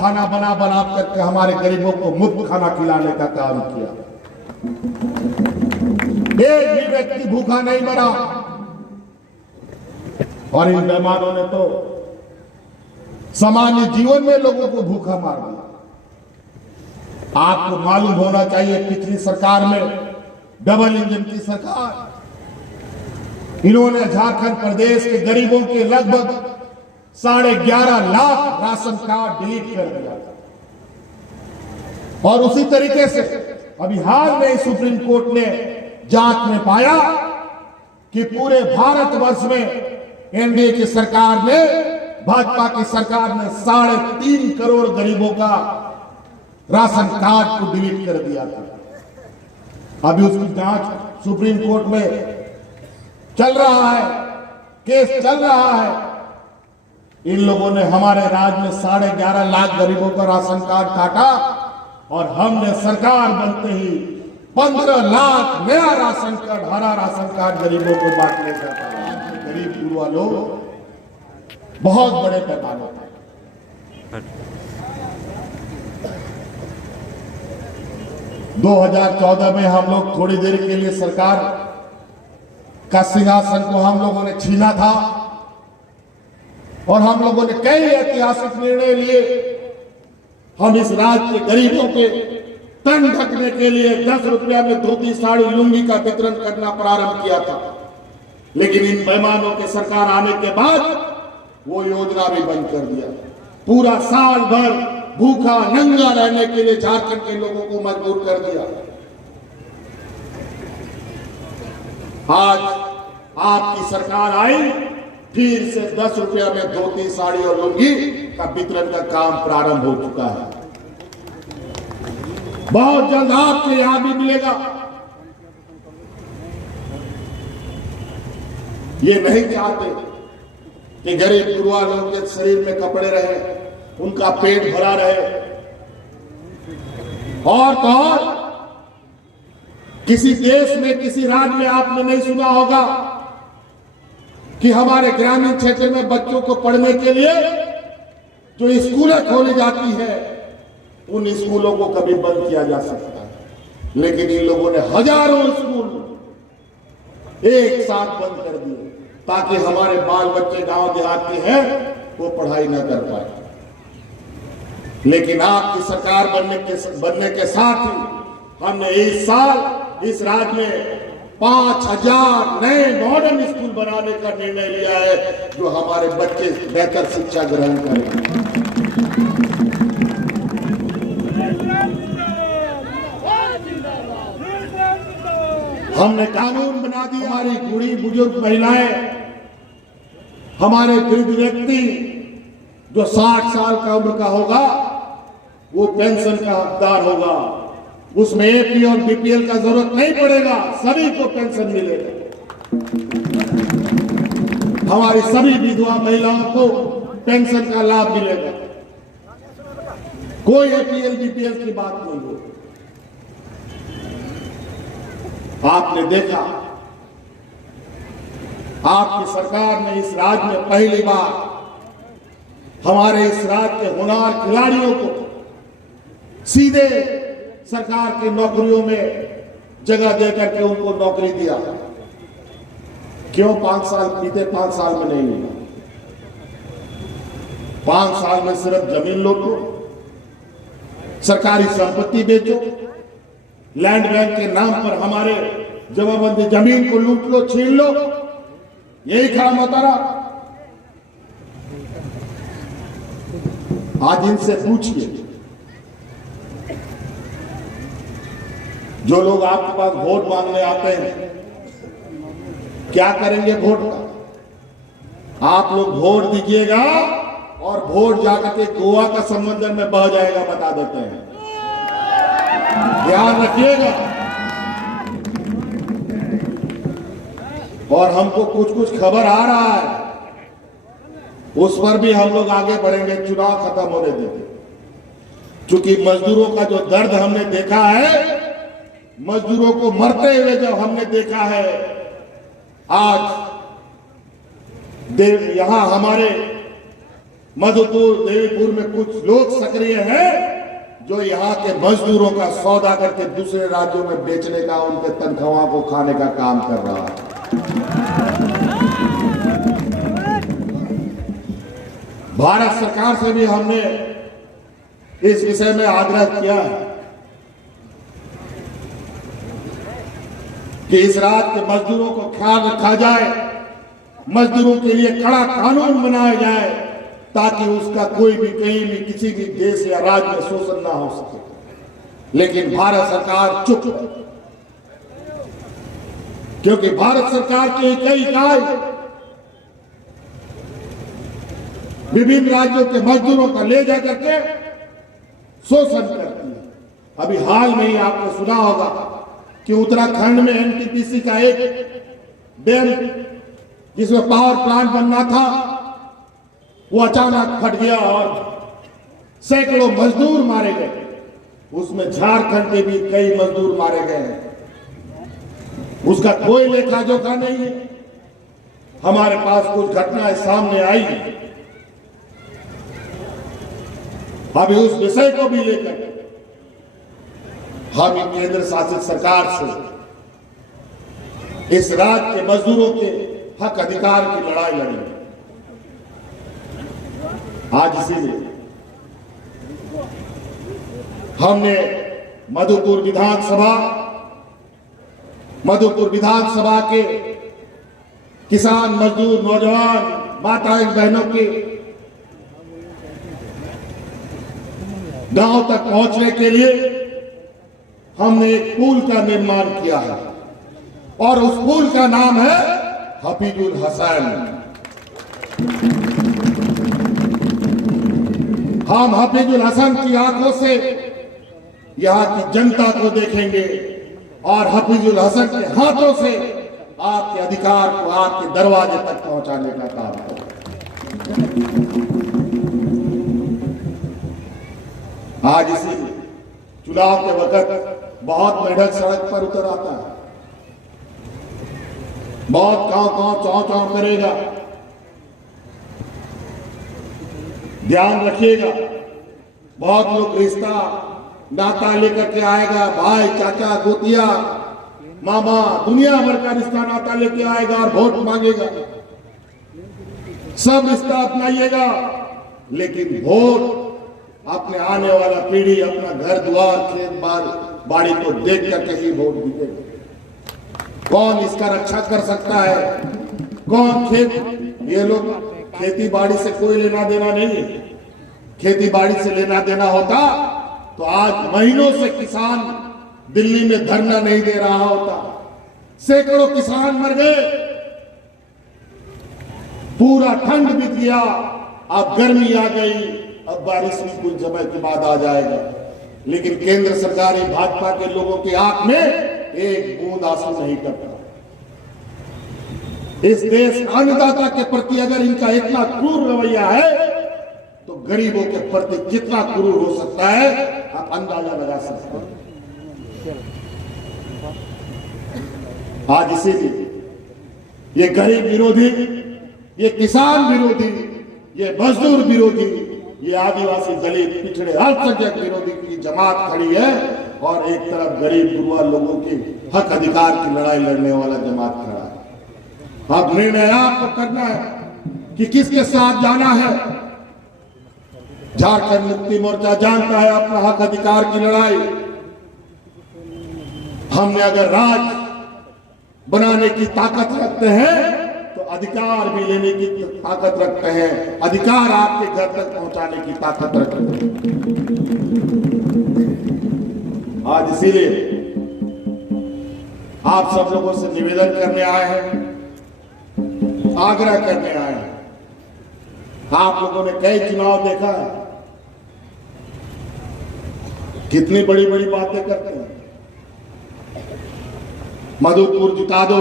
खाना बना बना करके हमारे गरीबों को मुफ्त खाना खिलाने का काम किया। एक भी व्यक्ति भूखा नहीं मरा। और इन बेईमानों ने तो सामान्य जीवन में लोगों को भूखा मार दिया। आपको मालूम होना चाहिए, पिछली सरकार में डबल इंजन की सरकार, इन्होंने झारखंड प्रदेश के गरीबों के लगभग 11.5 लाख राशन कार्ड डिलीट कर दिया था। और उसी तरीके से अभी हाल में सुप्रीम कोर्ट ने जांच में पाया कि पूरे भारतवर्ष में एनडीए की सरकार ने, भाजपा की सरकार ने 3.5 करोड़ गरीबों का राशन कार्ड को डिलीट कर दिया था। अभी उसकी जांच सुप्रीम कोर्ट में चल रहा है, केस चल रहा है। इन लोगों ने हमारे राज्य में 11.5 लाख गरीबों का राशन कार्ड काटा और हमने सरकार बनते ही 15 लाख नया राशन कार्ड, हरा राशन कार्ड गरीबों को बांटने का था। गरीब पूर्वा लोग बहुत बड़े पैमाने पर 2014 में हम लोग थोड़ी देर के लिए सरकार का सिंहासन को हम लोगों ने छीना था और हम लोगों ने कई ऐतिहासिक निर्णय लिए। हम इस राज्य के गरीबों के तन ढकने के लिए 10 रुपया में धोती, साड़ी, लुंगी का वितरण करना प्रारंभ किया था। लेकिन इन बेईमानों के सरकार आने के बाद वो योजना भी बंद कर दिया। पूरा साल भर भूखा नंगा रहने के लिए झारखंड के लोगों को मजबूर कर दिया। आज आपकी सरकार आई, फिर से 10 रुपया में धोती, साड़ी और लुंगी का वितरण का काम प्रारंभ हो चुका है। बहुत जल्द आपको यहां भी मिलेगा। ये नहीं चाहते कि गरीब गुरुआ लोग के शरीर में कपड़े रहे, उनका पेट भरा रहे। और तो और किसी देश में, किसी राज्य में आपने नहीं सुना होगा कि हमारे ग्रामीण क्षेत्र में बच्चों को पढ़ने के लिए जो स्कूलें खोली जाती है, उन स्कूलों को कभी बंद किया जा सकता है। लेकिन इन लोगों ने हजारों स्कूल एक साथ बंद कर दिए ताकि हमारे बाल बच्चे गांव देहात के हैं वो पढ़ाई न कर पाए। लेकिन आपकी सरकार बनने के साथ ही हमने इस साल इस राज्य में 5000 नए मॉडर्न स्कूल बनाने का निर्णय लिया है, जो हमारे बच्चे बेहतर शिक्षा ग्रहण करें। हमने कानून बना दिया, हमारी बूढ़ी बुजुर्ग महिलाएं, हमारे वृद्ध व्यक्ति जो 60 साल का उम्र का होगा वो पेंशन का हकदार होगा। उसमें एपी और बीपीएल का जरूरत नहीं पड़ेगा, सभी को पेंशन मिलेगा। हमारी सभी विधवा महिलाओं को पेंशन का लाभ मिलेगा। कोई एपीएल बीपीएल की बात नहीं होगी। आपने देखा, आपकी सरकार ने इस राज्य में पहली बार हमारे इस राज्य के होनहार खिलाड़ियों को सीधे सरकार की नौकरियों में जगह देकर के उनको नौकरी दिया। क्यों 5 साल बीते, 5 साल में नहीं मिला? 5 साल में सिर्फ जमीन लूटो, सरकारी संपत्ति बेचो, लैंड बैंक के नाम पर हमारे जमाबंदी जमीन को लूट लो, छीन लो, यही काम होता रहा। आज इनसे पूछिए, जो लोग आपके पास वोट मांगने आते हैं, क्या करेंगे वोट का? आप लोग वोट दीजिएगा और वोट जाकर के गोवा का समंदर में बह जाएगा, बता देते हैं, ध्यान रखिएगा। और हमको कुछ कुछ खबर आ रहा है, उस पर भी हम लोग आगे बढ़ेंगे, चुनाव खत्म होने देंगे। क्योंकि मजदूरों का जो दर्द हमने देखा है, मजदूरों को मरते हुए जब हमने देखा है, आज यहां हमारे मधुपुर देवीपुर में कुछ लोग सक्रिय हैं जो यहाँ के मजदूरों का सौदा करके दूसरे राज्यों में बेचने का, उनके तनख्वाह को खाने का काम कर रहा है। भारत सरकार से भी हमने इस विषय में आग्रह किया है कि इस राज्य के मजदूरों को ख्याल रखा जाए, मजदूरों के लिए कड़ा कानून बनाया जाए ताकि उसका कोई भी कहीं भी किसी भी देश या राज्य में शोषण ना हो सके। लेकिन भारत सरकार चुप है, क्योंकि भारत सरकार की कई इकाई विभिन्न राज्यों के मजदूरों का ले जाकर के शोषण करती है। अभी हाल में ही आपने सुना होगा कि उत्तराखंड में एनटीपीसी का एक डैम जिसमें पावर प्लांट बनना था वो अचानक फट गया और सैकड़ों मजदूर मारे गए। उसमें झारखंड के भी कई मजदूर मारे गए हैं। उसका कोई लेखा जोखा नहीं है। हमारे पास कुछ घटनाएं सामने आई है। अभी उस विषय को भी लेकर हम केंद्र शासित सरकार से इस राज्य के मजदूरों के हक अधिकार की लड़ाई लड़ी। आज इसीलिए हमने मधुपुर विधानसभा के किसान, मजदूर, नौजवान, माताएं, बहनों के गांव तक पहुंचने के लिए हमने एक पुल का निर्माण किया है और उस पुल का नाम है हफीजुल हसन। हम हफीजुल हसन की आंखों से यहां की जनता को देखेंगे और हफीजुल हसन के हाथों से आपके अधिकार को आपके दरवाजे तक पहुंचाने का काम करेंगे। आज इसी चुनाव के वक्त बहुत मेढक सड़क पर उतर आता है, बहुत कांव चौं करेगा। ध्यान रखिएगा, बहुत लोग रिश्ता नाता लेकर के आएगा, भाई, चाचा, गोतिया, मामा, दुनिया भर का रिश्ता नाता लेके आएगा और वोट मांगेगा। सब रिश्ता अपनाइएगा, लेकिन वोट अपने आने वाला पीढ़ी, अपना घर द्वार, खेत बाड़ी को देख करके ही वोट दीजिएगा। कौन इसका रक्षा कर सकता है, कौन ये लोग खेती बाड़ी से कोई लेना देना नहीं है। खेती बाड़ी से लेना देना होता तो आज महीनों से किसान दिल्ली में धरना नहीं दे रहा होता। सैकड़ों किसान मर गए, पूरा ठंड बीत गया, अब गर्मी आ गई, अब बारिश भी कुछ समय के बाद आ जाएगा। लेकिन केंद्र सरकार भाजपा के लोगों की आंख में एक बूंद आंसू नहीं करता। इस देश अन्नदाता के प्रति अगर इनका इतना क्रूर रवैया है तो गरीबों के प्रति कितना क्रूर हो सकता है, आप अंदाजा लगा सकते हैं। आज इसीलिए ये गरीब विरोधी, ये किसान विरोधी, ये मजदूर विरोधी, ये आदिवासी, दलित, पिछड़े, अल्पसंख्यक विरोधी की जमात खड़ी है और एक तरफ गरीब गुरुआ लोगों के हक अधिकार की लड़ाई लड़ने वाला जमात खड़ा है। अब निर्णय आपको करना है कि किसके साथ जाना है। झारखंड मुक्ति मोर्चा जानता है अपना हक अधिकार की लड़ाई। हमने अगर राज बनाने की ताकत रखते हैं तो अधिकार भी लेने की ताकत रखते हैं, अधिकार आपके घर तक पहुंचाने की ताकत रखते हैं। आज इसीलिए आप सब लोगों से निवेदन करने आए हैं, आग्रह करने आए हैं। आप लोगों ने कई चुनाव देखा है, कितनी बड़ी बड़ी बातें करते हैं। मधुपुर जिता दो,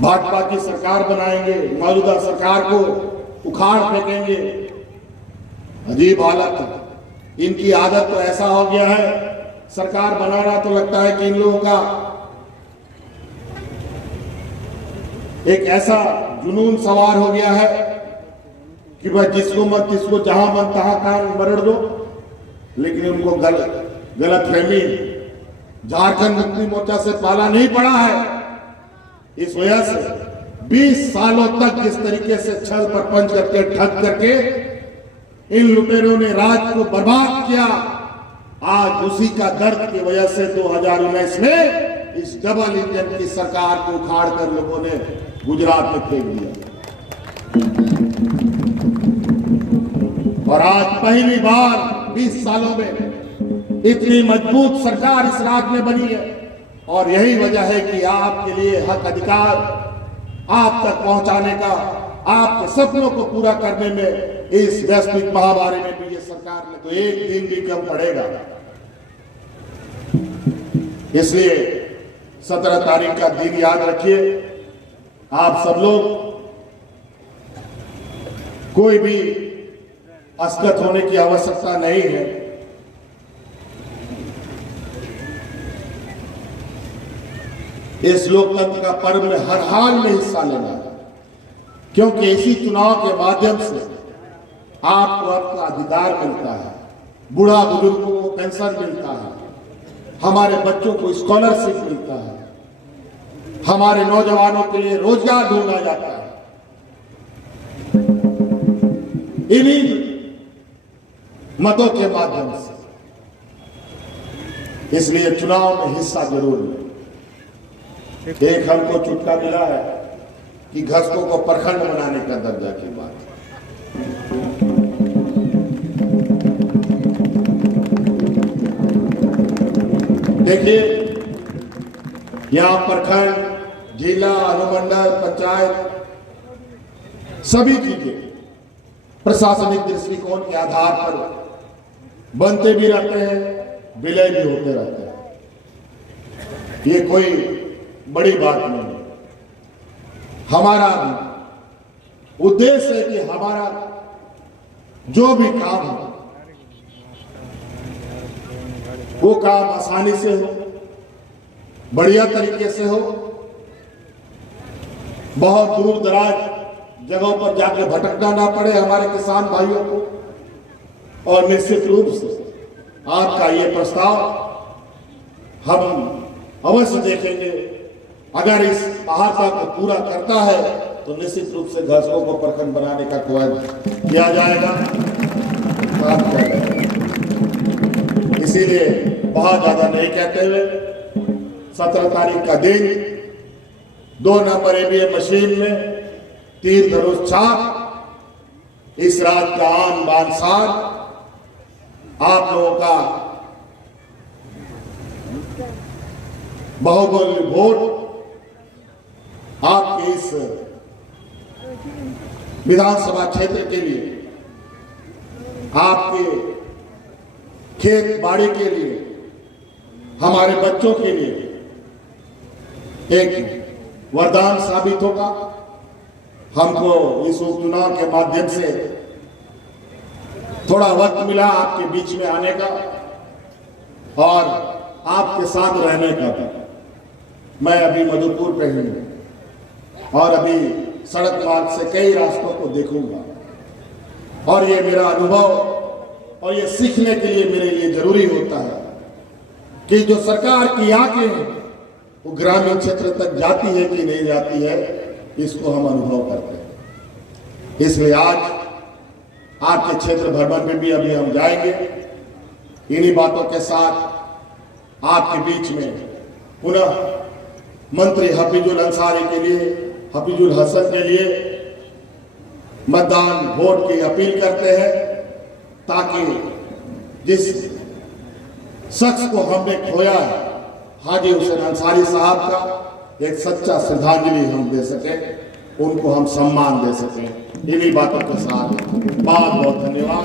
भाजपा की सरकार बनाएंगे, मौजूदा सरकार को उखाड़ फेंकेंगे। अजीब हालत है। इनकी आदत तो ऐसा हो गया है, सरकार बनाना तो लगता है कि इन लोगों का एक ऐसा जुनून सवार हो गया है कि भाई जिसको मत जिसको जहां मन तहां कान मरड़ दो, लेकिन उनको गलत फहमी झारखंड मुक्ति मोर्चा से पाला नहीं पड़ा है। इस वजह से 20 सालों तक जिस तरीके से छल प्रपंच करके ठग करके इन लुटेरों ने राज को बर्बाद किया, आज उसी का दर्द की वजह से 2019 में इस डबल इंजन की सरकार को उखाड़ कर लोगों ने गुजरात में फेंक दिया। और आज पहली बार 20 सालों में इतनी मजबूत सरकार इस राज्य में बनी है। और यही वजह है कि आपके लिए हक अधिकार आप तक पहुंचाने का, आपके सपनों को पूरा करने में इस वैश्विक महामारी में भी ये सरकार ने तो एक दिन भी कम पड़ेगा। इसलिए 17 तारीख का दिन याद रखिए। आप सब लोग कोई भी असगत होने की आवश्यकता नहीं है। इस लोकतंत्र का पर्व में हर हाल में हिस्सा लेना है, क्योंकि इसी चुनाव के माध्यम से आपको आपका अधिकार मिलता है, बूढ़ा बुजुर्गों को पेंशन मिलता है, हमारे बच्चों को स्कॉलरशिप मिलता है, हमारे नौजवानों के लिए रोजगार ढूंढा जाता है। इन्हीं मतों के माध्यम से, इसलिए चुनाव में हिस्सा जरूर लें। एक हमको चुटका मिला है कि घसकों को प्रखंड बनाने का दर्जा की बात। देखिए, यहां प्रखंड, जिला, अनुमंडल, पंचायत सभी चीजें प्रशासनिक दृष्टिकोण के आधार पर बनते भी रहते हैं, विलय भी होते रहते हैं। ये कोई बड़ी बात नहीं है। हमारा उद्देश्य है कि हमारा जो भी काम हो वो काम आसानी से हो, बढ़िया तरीके से हो, बहुत दूर दराज जगहों पर जाके भटकना ना पड़े हमारे किसान भाइयों को। और निश्चित रूप से आपका ये प्रस्ताव हम अवश्य देखेंगे। अगर इस आहता को पूरा करता है तो निश्चित रूप से घसकों को प्रखंड बनाने का कोशिश किया जाएगा, काम किया जाएगा। इसीलिए बहुत ज्यादा नहीं कहते हुए 17 तारीख का दिन 2 नंबर ईवीएम मशीन में 3 धनुष छाप, इस राज्य का आन बान शान, आप लोगों का बहुमूल्य वोट आपके इस विधानसभा क्षेत्र के लिए, आपके खेत बाड़ी के लिए, हमारे बच्चों के लिए एक वरदान साबित होगा। हमको इस उपचुनाव के माध्यम से थोड़ा वक्त मिला आपके बीच में आने का और आपके साथ रहने का भी। मैं अभी मधुपुर पे हूं और अभी सड़क मार्ग से कई रास्तों को देखूंगा और ये मेरा अनुभव और ये सीखने के लिए मेरे लिए जरूरी होता है कि जो सरकार की आंखें हैं वो ग्रामीण क्षेत्र तक जाती है कि नहीं जाती है, इसको हम अनुभव करते हैं। इसलिए आज आपके क्षेत्र भ्रमण में भी अभी हम जाएंगे। इन्हीं बातों के साथ आपके बीच में पुनः मंत्री हफीजुल अंसारी के लिए, हफीजुल हसन के लिए मतदान वोट की अपील करते हैं, ताकि जिस शख्स को हमने खोया है हाजी हुसैन अंसारी साहब का एक सच्चा श्रद्धांजलि हम दे सकें, उनको हम सम्मान दे सकें। इन्हीं बातों के साथ बहुत बहुत धन्यवाद।